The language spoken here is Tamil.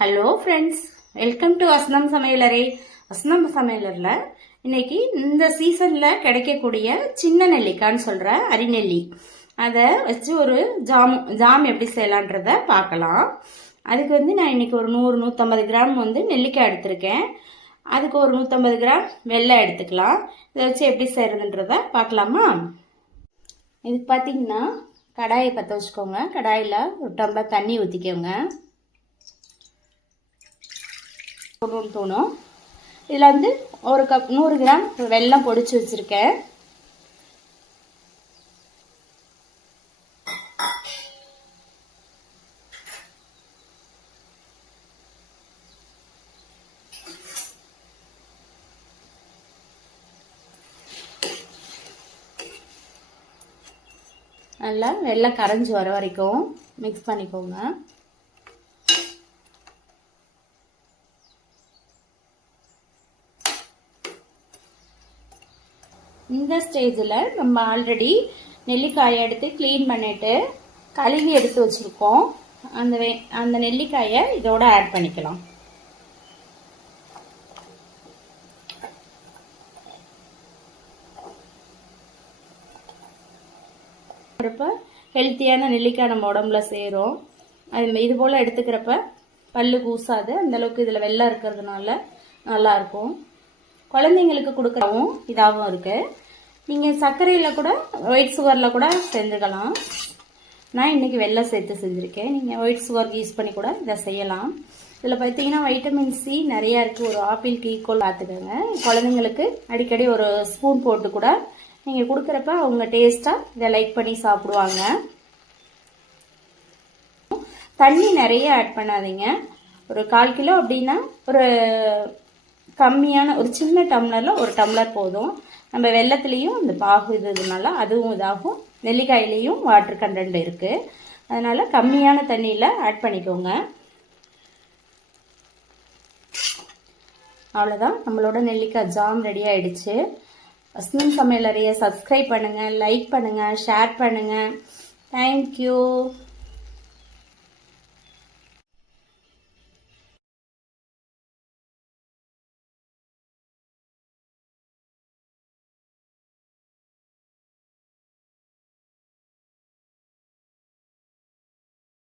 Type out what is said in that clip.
ஹலோ ஃப்ரெண்ட்ஸ், வெல்கம் டு வசந்தம் சமையலறை. வசந்தம் சமையலரில் இன்னைக்கு இந்த சீசனில் கிடைக்கக்கூடிய சின்ன நெல்லிக்கான்னு சொல்கிற அரிநெல்லி அதை வச்சு ஒரு ஜாம் எப்படி செய்யலான்றத பார்க்கலாம். அதுக்கு நான் இன்னைக்கு ஒரு 100-150 கிராம் நெல்லிக்காய் எடுத்திருக்கேன். அதுக்கு ஒரு 150 கிராம் வெல்லம் எடுத்துக்கலாம். இதை வச்சு எப்படி செய்யறதுன்றத பார்க்கலாமா? இதுக்கு பார்த்தீங்கன்னா கடாயை பற்ற வச்சுக்கோங்க. கடாயில் ஒரு டம்ளர் தண்ணி ஊற்றிக்கோங்க. தோணும். இதில் ஒரு கப் 100 கிராம் வெல்லம் பொடிச்சு வச்சுருக்கேன். நல்லா வெல்லம் கரைஞ்சி வர வரைக்கும் மிக்ஸ் பண்ணிக்கோங்க. இந்த ஸ்டேஜில் நம்ம ஆல்ரெடி நெல்லிக்காயை எடுத்து க்ளீன் பண்ணிவிட்டு கழுவி எடுத்து வச்சுருக்கோம். அந்த நெல்லிக்காயை இதோட ஆட் பண்ணிக்கலாம். ஹெல்த்தியான நெல்லிக்காய் நம்ம உடம்புல சேரும். இது போல் எடுத்துக்கிறப்ப பல்லு கூசாது. அந்தளவுக்கு இதில் வெள்ளம் இருக்கிறதுனால நல்லாயிருக்கும். குழந்தைங்களுக்கு கொடுக்கவும் இதாகவும் இருக்குது. நீங்கள் சர்க்கரையில் கூட ஒயிட் சுகரில் கூட செஞ்சுக்கலாம். நான் இன்றைக்கி வெல்லம் சேர்த்து செஞ்சுருக்கேன். நீங்கள் ஒயிட் சுகர் யூஸ் பண்ணி கூட இதை செய்யலாம். இதில் பார்த்தீங்கன்னா வைட்டமின் சி நிறையா இருக்குது. ஒரு ஆப்பிளுக்கு ஈக்குவல் பார்த்துக்கோங்க. குழந்தைங்களுக்கு அடிக்கடி ஒரு ஸ்பூன் போட்டு கூட நீங்கள் கொடுக்குறப்ப அவங்க டேஸ்ட்டாக இதை லைக் பண்ணி சாப்பிடுவாங்க. தண்ணி நிறைய ஆட் பண்ணாதீங்க. ஒரு 1/4 கிலோ அப்படின்னா ஒரு கம்மியான ஒரு சின்ன டம்ளரில் ஒரு டம்ளர் போதும். நம்ம வெள்ளத்துலேயும் இந்த பாகு இதுனால அதுவும் இதாகும். நெல்லிக்காயிலையும் வாட்டர் கண்டென்ட் இருக்குது. அதனால் கம்மியான தண்ணியில் ஆட் பண்ணிக்கோங்க. அவ்வளோதான், நம்மளோட நெல்லிக்காய் ஜாம் ரெடி ஆகிடுச்சு. வசந்தம் சமையலறையை சப்ஸ்கிரைப் பண்ணுங்கள், லைக் பண்ணுங்கள், ஷேர் பண்ணுங்கள். தேங்க்யூ.